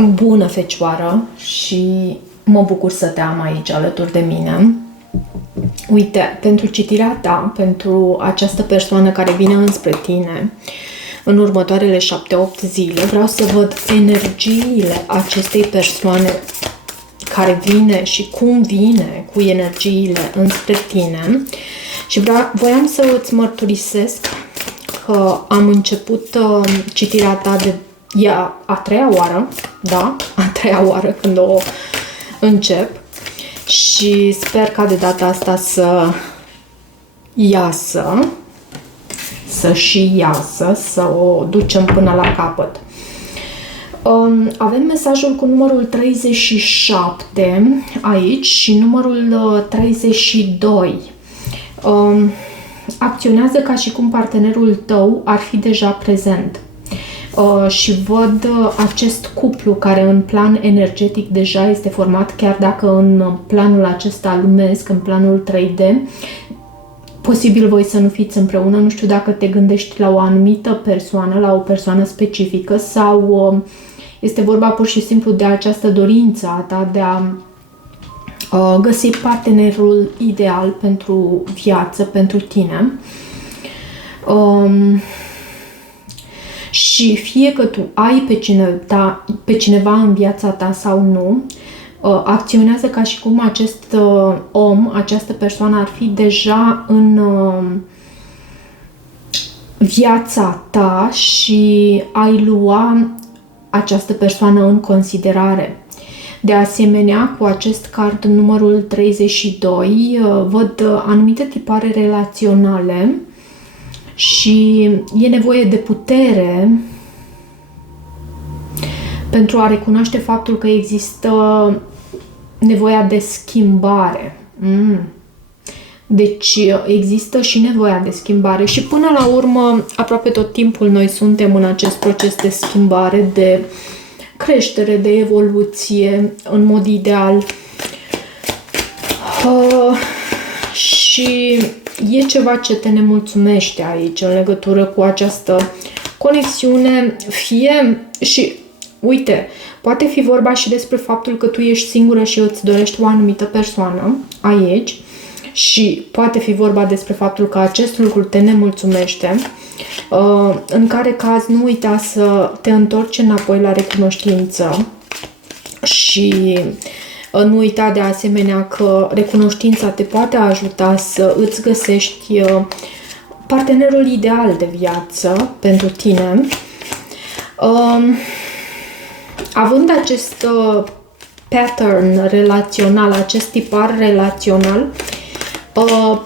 Bună, Fecioară, și mă bucur să te am aici alături de mine. Uite, pentru citirea ta, pentru această persoană care vine înspre tine în următoarele 7-8 zile, vreau să văd energiile acestei persoane care vine și cum vine cu energiile înspre tine. Și voiam să îți mărturisesc că am început citirea ta de a treia oară, da? A treia oară când o încep și sper ca de data asta să iasă, să o ducem până la capăt. Avem mesajul cu numărul 37 aici și numărul 32. Acționează ca și cum partenerul tău ar fi deja prezent. Și văd acest cuplu care în plan energetic deja este format, chiar dacă în planul acesta lumesc, în planul 3D, posibil voi să nu fiți împreună, nu știu dacă te gândești la o anumită persoană, la o persoană specifică sau este vorba pur și simplu de această dorință a ta de a găsi partenerul ideal pentru viață, pentru tine. Și fie că tu ai pe cineva în viața ta sau nu, acționează ca și cum acest om, această persoană ar fi deja în viața ta și ai lua această persoană în considerare. De asemenea, cu acest card numărul 32, văd anumite tipare relaționale și e nevoie de putere pentru a recunoaște faptul că există nevoia de schimbare. Deci există și nevoia de schimbare și până la urmă, aproape tot timpul noi suntem în acest proces de schimbare, de creștere, de evoluție, în mod ideal. Și e ceva ce te nemulțumește aici în legătură cu această conexiune, fie și, uite, poate fi vorba și despre faptul că tu ești singură și îți dorești o anumită persoană aici și poate fi vorba despre faptul că acest lucru te nemulțumește, în care caz nu uita să te întorci înapoi la recunoștință și nu uita de asemenea că recunoștința te poate ajuta să îți găsești partenerul ideal de viață pentru tine. Având acest pattern relațional, acest tipar relațional,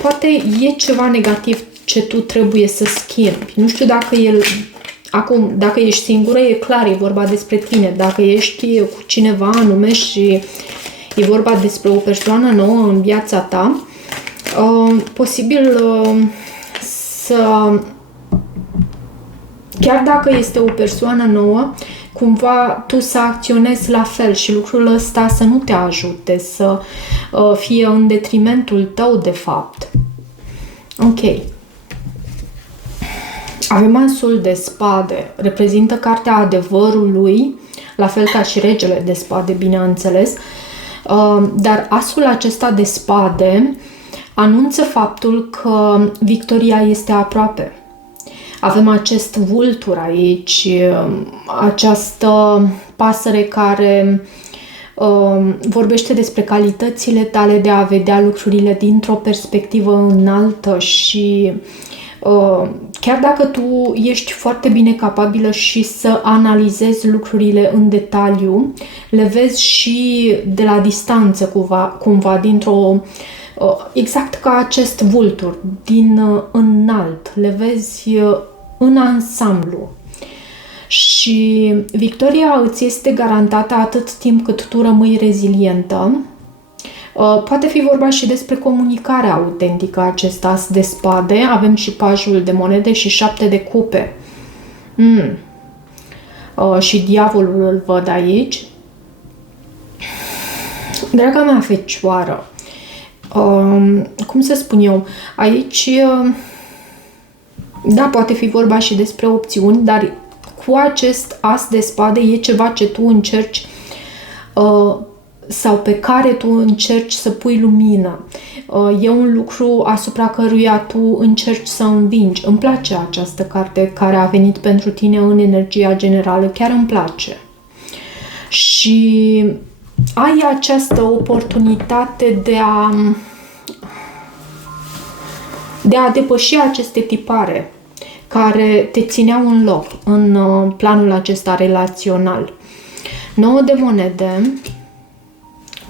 poate e ceva negativ ce tu trebuie să schimbi. Nu știu dacă acum, dacă ești singură, e clar, e vorba despre tine. Dacă ești cu cineva anume și e vorba despre o persoană nouă în viața ta, posibil să, chiar dacă este o persoană nouă, cumva tu să acționezi la fel și lucrul ăsta să nu te ajute, să fie în detrimentul tău de fapt. Ok. Avem asul de spade, reprezintă cartea adevărului, la fel ca și regele de spade, bineînțeles, dar asul acesta de spade anunță faptul că victoria este aproape. Avem acest vultur aici, această pasăre care vorbește despre calitățile tale de a vedea lucrurile dintr-o perspectivă înaltă și chiar dacă tu ești foarte bine capabilă și să analizezi lucrurile în detaliu, le vezi și de la distanță cumva dintr-o exact ca acest vultur din înalt, le vezi în ansamblu. Și victoria îți este garantată atât timp cât tu rămâi rezilientă. Poate fi vorba și despre comunicarea autentică, acest as de spade. Avem și pajul de monede și 7 de cupe. Și diavolul îl văd aici. Draga mea Fecioară, cum să spun eu, aici da, poate fi vorba și despre opțiuni, dar cu acest as de spade e ceva ce tu încerci sau pe care tu încerci să pui lumină. E un lucru asupra căruia tu încerci să învingi. Îmi place această carte care a venit pentru tine în energia generală, chiar îmi place. Și ai această oportunitate de a depăși aceste tipare care te țineau în loc în planul acesta relațional. 9 de monede,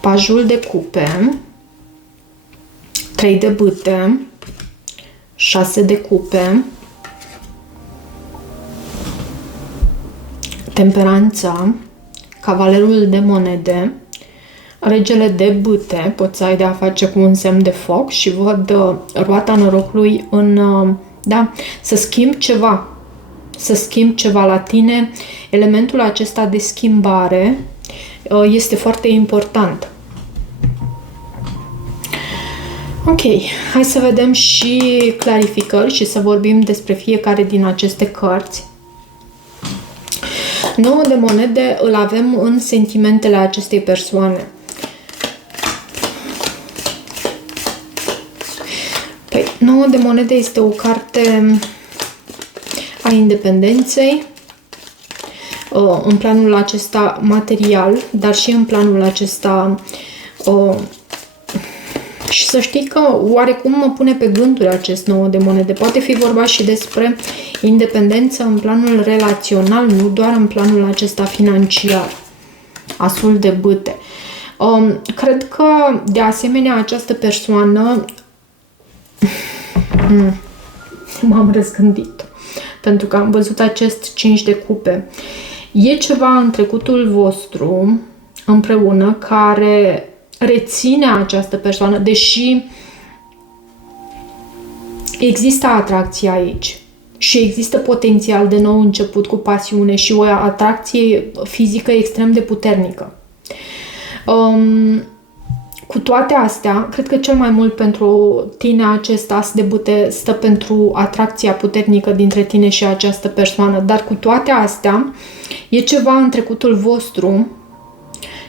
pajul de cupe, 3 de bâte, 6 de cupe, temperanța, cavalerul de monede, regele de bâte, poți să ai de a face cu un semn de foc și văd roata norocului să schimbi ceva. Să schimbi ceva la tine. Elementul acesta de schimbare este foarte important. Ok, hai să vedem și clarificări și să vorbim despre fiecare din aceste cărți. 9 de monede îl avem în sentimentele acestei persoane. Păi, 9 de monede este o carte a independenței, în planul acesta material, dar și în planul acesta și să știi că oarecum mă pune pe gânduri acest 9 de monede. Poate fi vorba și despre independență în planul relațional, nu doar în planul acesta financiar. Asul de bâte. Cred că, de asemenea, această persoană m-am răzgândit pentru că am văzut acest 5 de cupe. E ceva în trecutul vostru împreună care reține această persoană, deși există atracție aici și există potențial de nou început cu pasiune și o atracție fizică extrem de puternică. Cu toate astea, cred că cel mai mult pentru tine acest as de bâte stă pentru atracția puternică dintre tine și această persoană, dar cu toate astea e ceva în trecutul vostru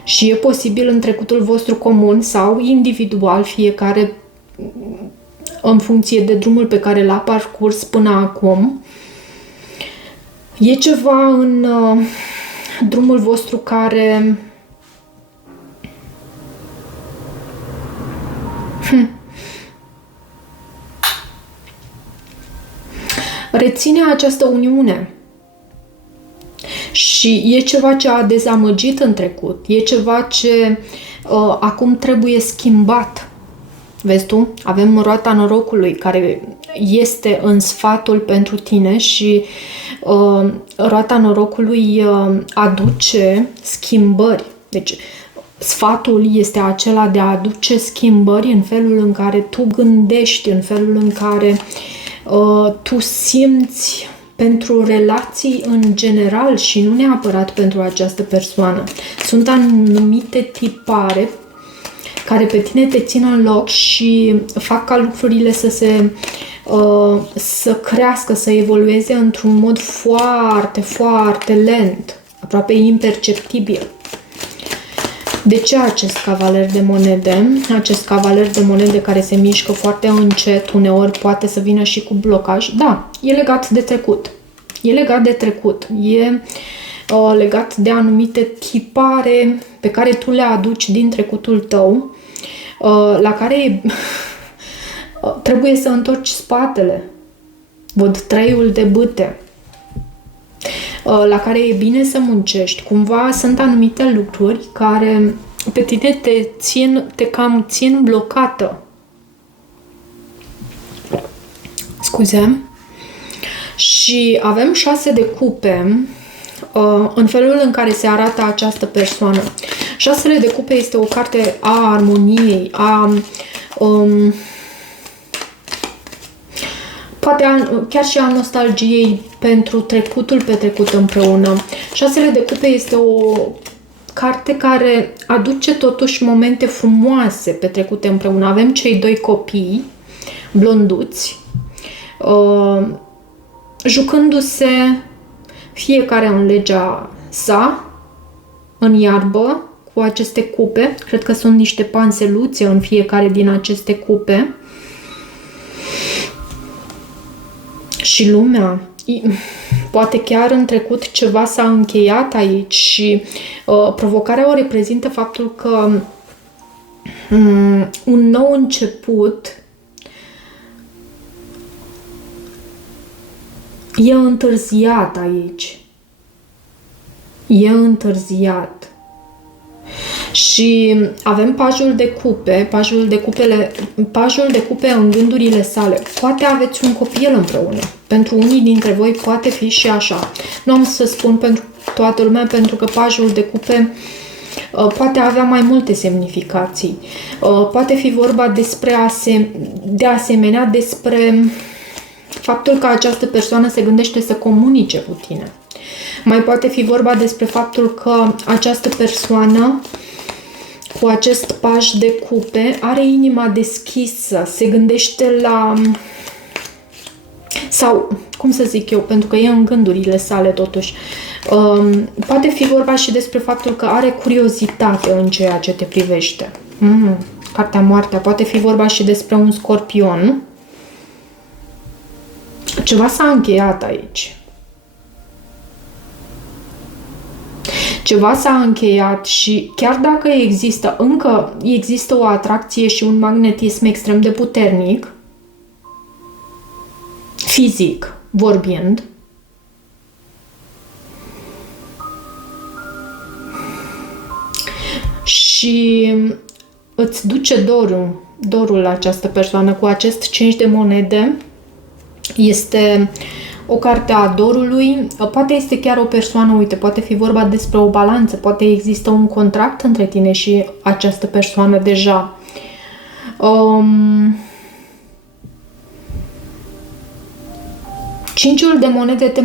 și e posibil în trecutul vostru comun sau individual, fiecare în funcție de drumul pe care l-a parcurs până acum. E ceva în drumul vostru care reține această uniune. Și e ceva ce a dezamăgit în trecut. E ceva ce acum trebuie schimbat. Vezi tu? Avem roata norocului care este în sfatul pentru tine și roata norocului aduce schimbări. Deci sfatul este acela de a aduce schimbări în felul în care tu gândești, în felul în care tu simți pentru relații în general și nu neapărat pentru această persoană. Sunt anumite tipare care pe tine te țin în loc și fac ca lucrurile să crească, să evolueze într-un mod foarte, foarte lent, aproape imperceptibil. De ce acest cavaler de monede? Acest cavaler de monede care se mișcă foarte încet, uneori poate să vină și cu blocaj. Da, e legat de trecut. E legat de trecut. E legat de anumite tipare pe care tu le aduci din trecutul tău, la care trebuie să întorci spatele. Văd 3-ul de bâte, la care e bine să muncești. Cumva sunt anumite lucruri care pe tine te cam țin blocată. Scuze. Și avem 6 de cupe în felul în care se arată această persoană. 6 de cupe este o carte a armoniei, poate chiar și a nostalgiei pentru trecutul petrecut împreună. 6 de cupe este o carte care aduce totuși momente frumoase petrecute împreună. Avem cei 2 copii blonduți, jucându-se, fiecare în legea sa, în iarbă, cu aceste cupe. Cred că sunt niște panseluțe în fiecare din aceste cupe. Și lumea, poate chiar în trecut ceva s-a încheiat aici și provocarea o reprezintă faptul că un nou început e întârziat aici. E întârziat. Și avem pajul de cupe, pajul de cupe în gândurile sale. Poate aveți un copil împreună. Pentru unii dintre voi poate fi și așa. Nu am să spun pentru toată lumea, pentru că pajul de cupe poate avea mai multe semnificații. Poate fi vorba de asemenea despre faptul că această persoană se gândește să comunice cu tine. Mai poate fi vorba despre faptul că această persoană cu acest paj de cupe are inima deschisă, se gândește la... sau, cum să zic eu, pentru că e în gândurile sale totuși. Poate fi vorba și despre faptul că are curiozitate în ceea ce te privește. Cartea Moartea. Poate fi vorba și despre un scorpion. Ceva s-a încheiat aici. Ceva s-a încheiat și chiar dacă încă există o atracție și un magnetism extrem de puternic, fizic vorbind, și îți duce dorul la această persoană cu acest 5 de monede. Este o carte a dorului, poate este chiar o persoană, uite, poate fi vorba despre o balanță, poate există un contract între tine și această persoană deja. Cinciul de monede te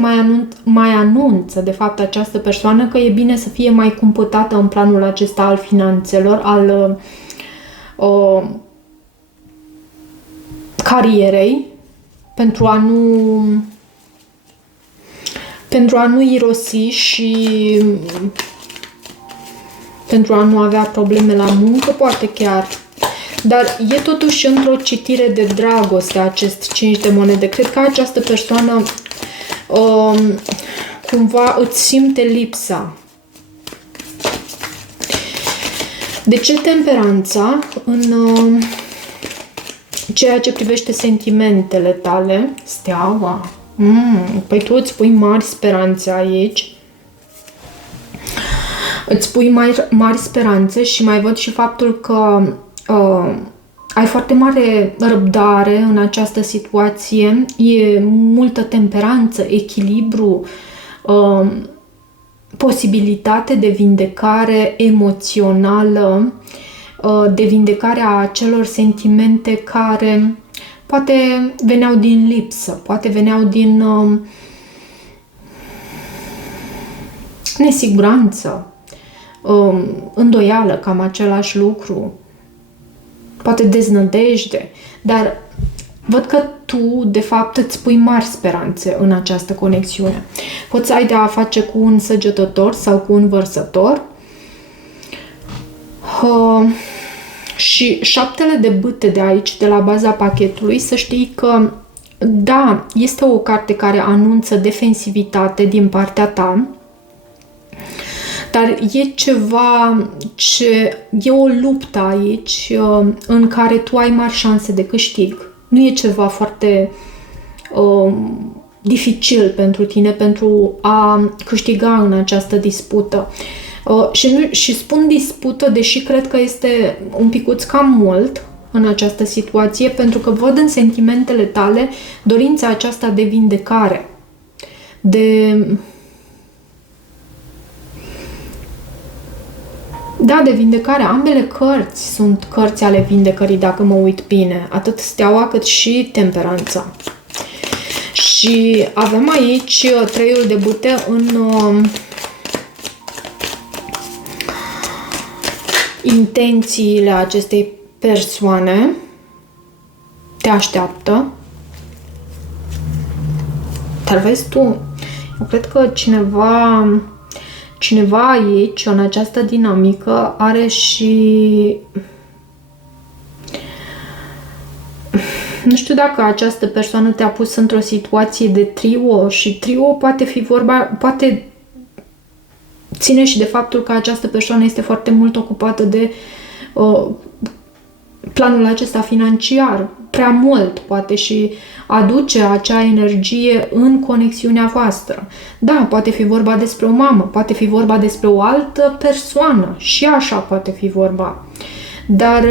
mai anunță, de fapt, această persoană că e bine să fie mai cumpătată în planul acesta al finanțelor, al carierei, pentru a nu irosi și pentru a nu avea probleme la muncă, poate chiar. Dar e totuși într-o citire de dragoste acest 5 de monede. Cred că această persoană cumva îți simte lipsa. De ce temperanța în ceea ce privește sentimentele tale? Steaua. Păi tu îți pui mari speranțe aici. Îți pui mari speranțe și mai văd și faptul că ai foarte mare răbdare în această situație. E multă temperanță, echilibru, posibilitate de vindecare emoțională, de vindecare a acelor sentimente care poate veneau din lipsă, poate veneau din nesiguranță, îndoială, cam același lucru, poate deznădejde, dar văd că tu, de fapt, îți pui mari speranțe în această conexiune. Poți să ai de a face cu un săgetător sau cu un vărsător. Și 7 de bâte de aici, de la baza pachetului, să știi că, da, este o carte care anunță defensivitate din partea ta, dar e ceva e o luptă aici în care tu ai mari șanse de câștig. Nu e ceva foarte dificil pentru tine pentru a câștiga în această dispută. Și spun dispută, deși cred că este un picuț cam mult în această situație, pentru că văd în sentimentele tale dorința aceasta de vindecare, de vindecare. Ambele cărți sunt cărți ale vindecării, dacă mă uit bine, atât Steaua cât și Temperanța. Și avem aici 3 de bâte în intențiile acestei persoane. Te așteaptă. Dar vezi tu, Cred că cineva aici, în această dinamică, are și... Nu știu dacă această persoană te-a pus într-o situație de trio și trio poate ține și de faptul că această persoană este foarte mult ocupată de planul acesta financiar, prea mult, poate, și aduce acea energie în conexiunea voastră. Da, poate fi vorba despre o mamă, poate fi vorba despre o altă persoană, și așa poate fi vorba. Dar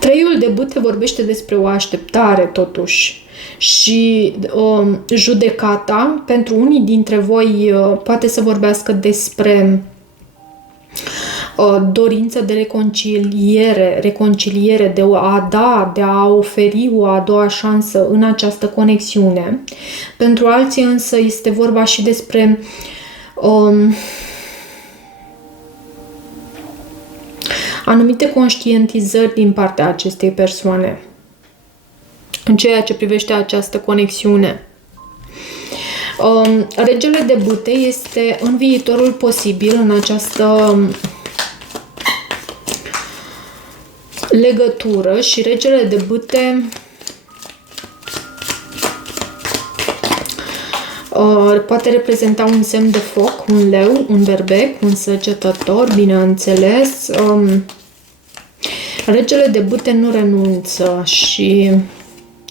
Treiul de bâte vorbește despre o așteptare, totuși. Și judecata, pentru unii dintre voi, poate să vorbească despre dorință de reconciliere, de a da, de a oferi o a doua șansă în această conexiune. Pentru alții însă este vorba și despre anumite conștientizări din partea acestei persoane în ceea ce privește această conexiune. Regele de bâte este în viitorul posibil, în această legătură, și regele de bâte poate reprezenta un semn de foc, un leu, un berbec, un săgetător, bineînțeles. Regele de bâte nu renunță și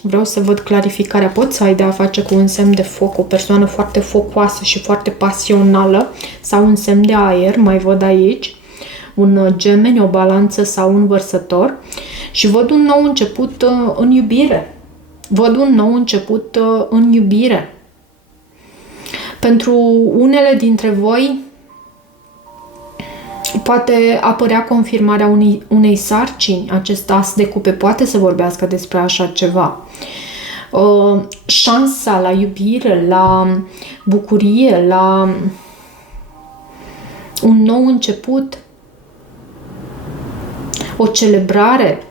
vreau să văd clarificarea. Poți să ai de-a face cu un semn de foc, o persoană foarte focoasă și foarte pasională, sau un semn de aer, mai văd aici, un gemeni, o balanță sau un vărsător, și văd un nou început în iubire. Văd un nou început în iubire. Pentru unele dintre voi poate apărea confirmarea unei sarcini. Acest as de cupe poate să vorbească despre așa ceva. Șansa la iubire, la bucurie, la un nou început, o celebrare,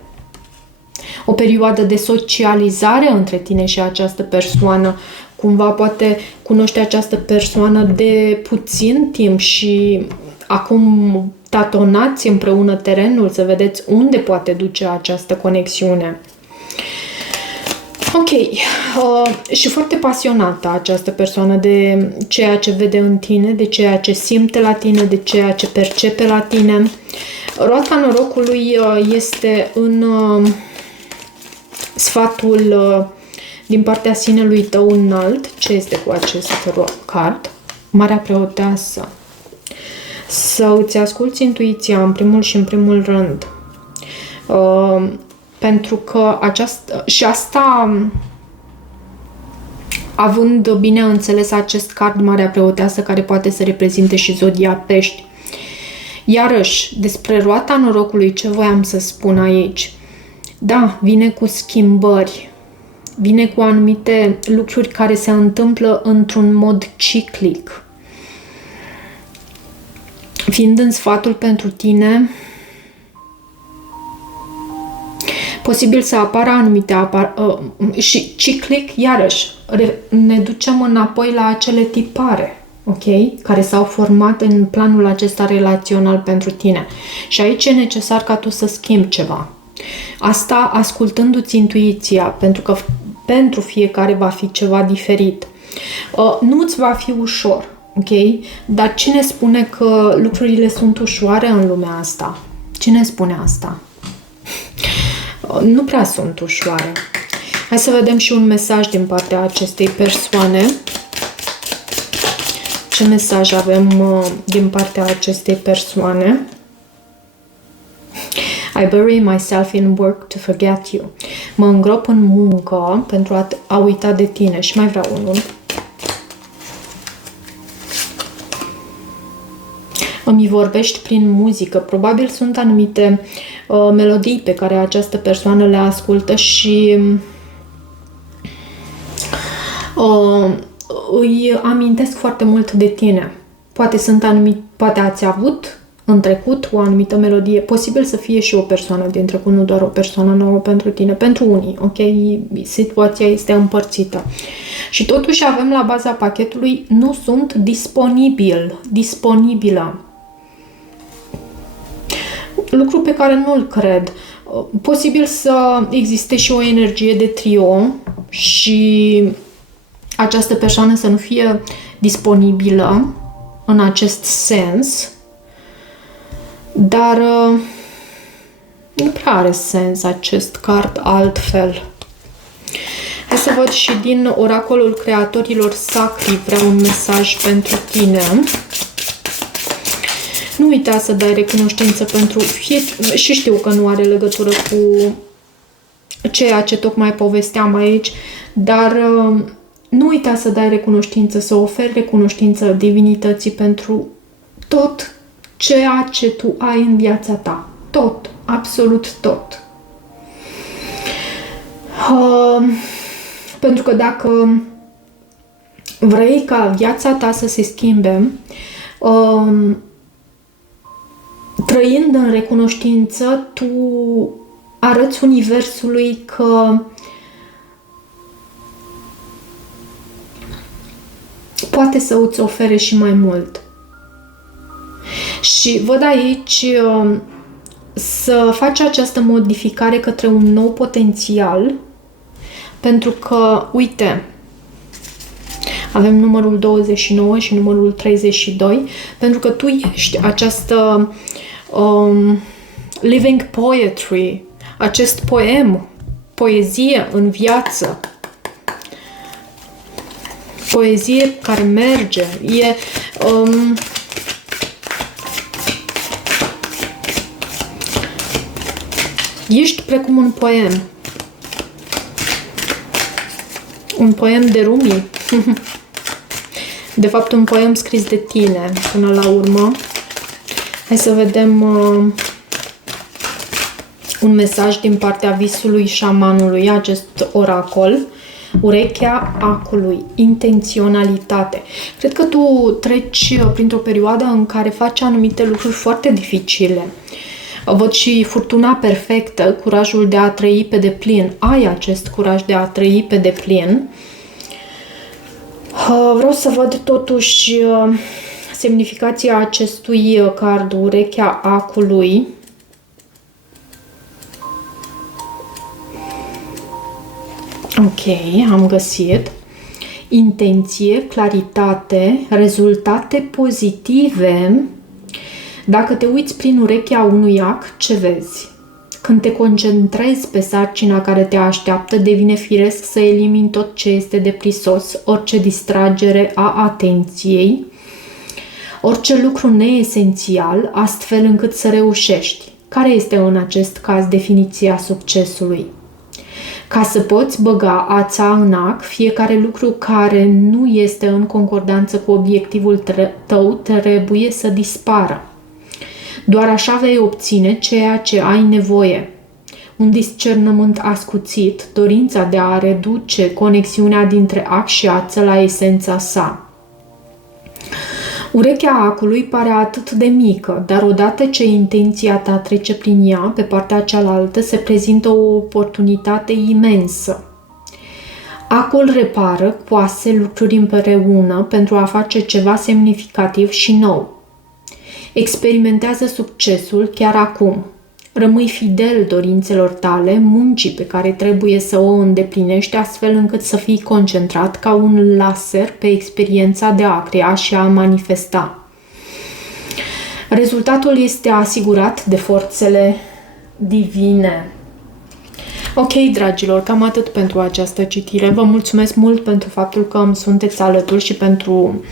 o perioadă de socializare între tine și această persoană. Cumva poate cunoște această persoană de puțin timp și acum tatonați împreună terenul să vedeți unde poate duce această conexiune. Ok. Și foarte pasionată această persoană de ceea ce vede în tine, de ceea ce simte la tine, de ceea ce percepe la tine. Roata norocului este în sfatul din partea sinelui tău înalt. Ce este cu acest card? Marea Preoteasă. Să îți asculți intuiția în primul și în primul rând. Pentru că asta, având bineînțeles acest card, Marea Preoteasă, care poate să reprezinte și zodia Pești. Iarăși, despre roata norocului, ce voiam să spun aici? Da, vine cu schimbări. Vine cu anumite lucruri care se întâmplă într-un mod ciclic. Fiind în sfatul pentru tine, posibil să apară anumite și ciclic, iarăși, ne ducem înapoi la acele tipare, ok? Care s-au format în planul acesta relațional pentru tine. Și aici e necesar ca tu să schimbi ceva. Asta ascultându-ți intuiția, pentru că pentru fiecare va fi ceva diferit. Nu-ți va fi ușor, ok? Dar cine spune că lucrurile sunt ușoare în lumea asta? Cine spune asta? Nu prea sunt ușoare. Hai să vedem și un mesaj din partea acestei persoane. Ce mesaj avem din partea acestei persoane? I bury myself in work to forget you. Mă îngrop în muncă pentru a uita de tine. Și mai vreau unul. Îmi vorbești prin muzică. Probabil sunt anumite melodii pe care această persoană le ascultă și îi amintesc foarte mult de tine. Poate ați avut în trecut o anumită melodie, posibil să fie și o persoană din trecut, nu doar o persoană nouă pentru tine, pentru unii, ok? Situația este împărțită. Și totuși avem la baza pachetului nu sunt disponibilă. Lucru pe care nu-l cred. Posibil să existe și o energie de trio și această persoană să nu fie disponibilă în acest sens, dar nu prea are sens acest card altfel. Hai să văd și din oracolul creatorilor sacri, vreau un mesaj pentru tine. Nu uita să dai recunoștință pentru și știu că nu are legătură cu ceea ce tocmai povesteam aici, dar nu uita să dai recunoștință, să oferi recunoștință divinității pentru tot ceea ce tu ai în viața ta. Tot, absolut tot. Pentru că dacă vrei ca viața ta să se schimbe, trăind în recunoștință, tu arăți universului că poate să îți ofere și mai mult. Și văd aici să faci această modificare către un nou potențial, pentru că, uite, avem numărul 29 și numărul 32, pentru că tu ești această living poetry, acest poem, poezie în viață, poezie care merge, ești precum un poem de Rumi, de fapt un poem scris de tine până la urmă. Hai să vedem un mesaj din partea visului șamanului, acest oracol. Urechea acului, intenționalitate. Cred că tu treci printr-o perioadă în care faci anumite lucruri foarte dificile. Văd și furtuna perfectă, curajul de a trăi pe deplin. Ai acest curaj de a trăi pe deplin. Vreau să văd totuși semnificația acestui card, urechea acului. Ok, am găsit. Intenție, claritate, rezultate pozitive. Dacă te uiți prin urechea unui ac, ce vezi? Când te concentrezi pe sarcina care te așteaptă, devine firesc să elimini tot ce este deprisos, orice distragere a atenției, orice lucru neesențial, astfel încât să reușești. Care este în acest caz definiția succesului? Ca să poți băga ața în ac, fiecare lucru care nu este în concordanță cu obiectivul tău trebuie să dispară. Doar așa vei obține ceea ce ai nevoie. Un discernământ ascuțit, dorința de a reduce conexiunea dintre ac și ață la esența sa. Urechea acului pare atât de mică, dar odată ce intenția ta trece prin ea, pe partea cealaltă se prezintă o oportunitate imensă. Acul repară, coase lucruri împreună pentru a face ceva semnificativ și nou. Experimentează succesul chiar acum. Rămâi fidel dorințelor tale, muncii pe care trebuie să o îndeplinești astfel încât să fii concentrat ca un laser pe experiența de a crea și a manifesta. Rezultatul este asigurat de forțele divine. Ok, dragilor, cam atât pentru această citire. Vă mulțumesc mult pentru faptul că îmi sunteți alături și pentru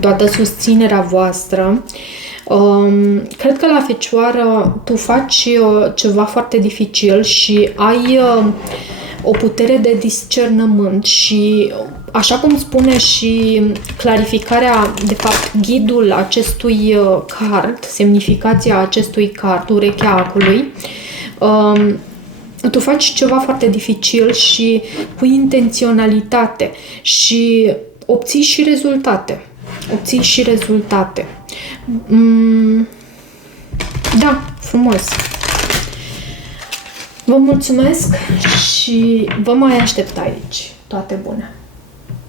toată susținerea voastră. Cred că la Fecioară tu faci ceva foarte dificil și ai o putere de discernământ și, așa cum spune și clarificarea, de fapt, ghidul acestui card, semnificația acestui card, urechea acului, tu faci ceva foarte dificil și cu intenționalitate și obții și rezultate. obții și rezultate. Da, frumos. Vă mulțumesc și vă mai aștept aici. Toate bune!